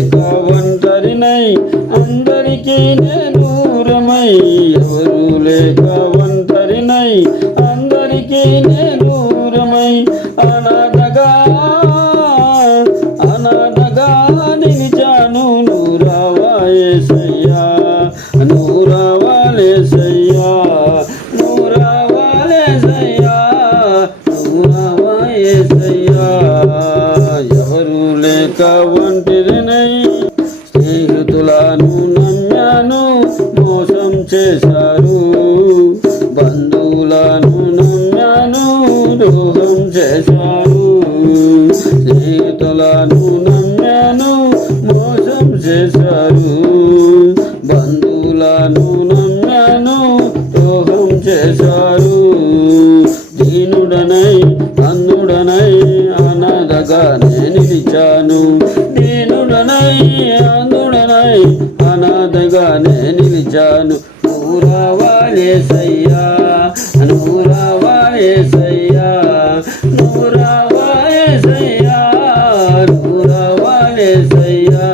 లేక ఒంటరినై అందరికీ నేను రమై ఎవరు లేక ఒంటరినై అందరికీ నేను రమై అనాథగా అనాథగా నిలిచాను నూరావాయేసయ్యా నూరావాలేసయ్యా నూరావాలేసయ్యా నూరావాయేసయ్యా ఎవరు లేక ఒంటరినై చేశారు. బంధువులను నమ్మాను ద్రోహం చేశారు. స్నేహితులను నమ్మాను మోసం చేశారు. బంధువులను నమ్మాను ద్రోహం చేశారు. దీనుడనై అందుడనై అనాథగానే నిలిచాను. దీనుడనై అందుడనై అనాథగానే నూరావాలేసయ్యా నూరావాలేసయ్యా నూరావాలేసయ్యా నూరావాలేసయ్యా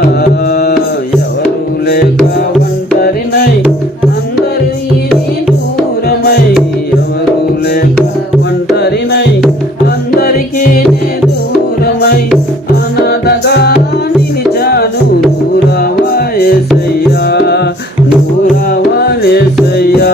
ఎవరు లేక ఒంటరినై అందరూ ఈ దూరమై. ఎవరు లేక ఒంటరినై అందరికీ దూరమై. అనాథగా నిలిచాను నూరావాయేసయ్యా ఏసయ్యా ஏசையா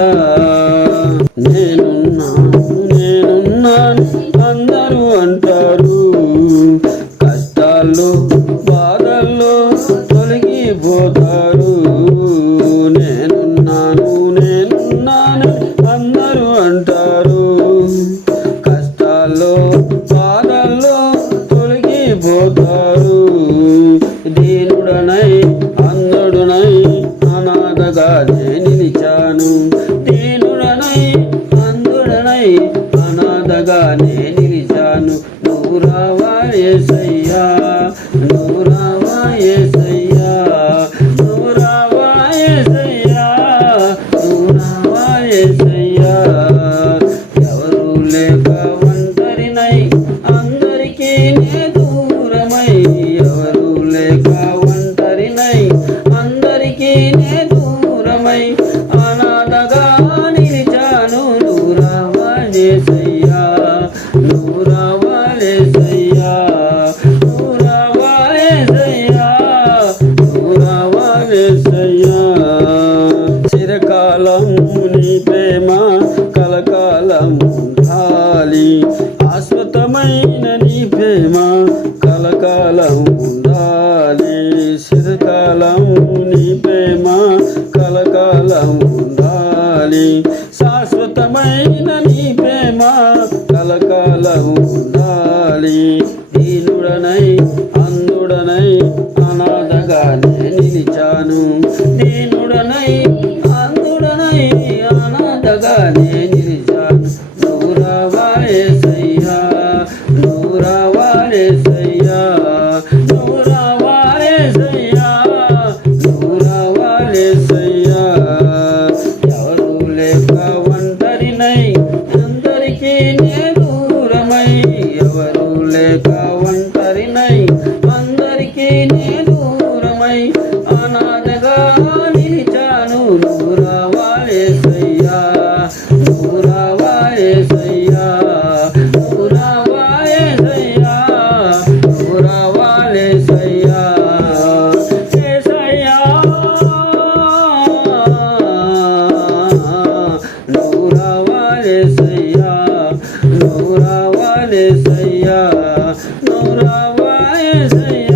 నూరావాయేసయ్యా నూరావాయేసయ్యా నూరావాయేసయ్యా నూరావాయేసయ్యా ఎవరు లేక ఒంటరినై అందరికీ నే దూరమై. ఎవరు లేక ఒంటరినై అందరికీ నే దూరమై. అనాథగా నిలిచాను. నూరావాలేసయ్యా నూరావాలేసయ్యా కాలం నీ ప్రేమ కలకాలం ఉండాలి శాశ్వతమైన నీ ప్రేమ కలకాలం ఉండాలి దీనుడనై అందుడనై అనాథగానే నిలిచాను. దీనుడనై అందుడనై అనాథగానే ఏసయ్యా నువ్వు రావా ఏసయ్యా నువ్వు రావా ఏసయ్యా నువ్వు రావాలేసయ్యా ఏసయ్యా.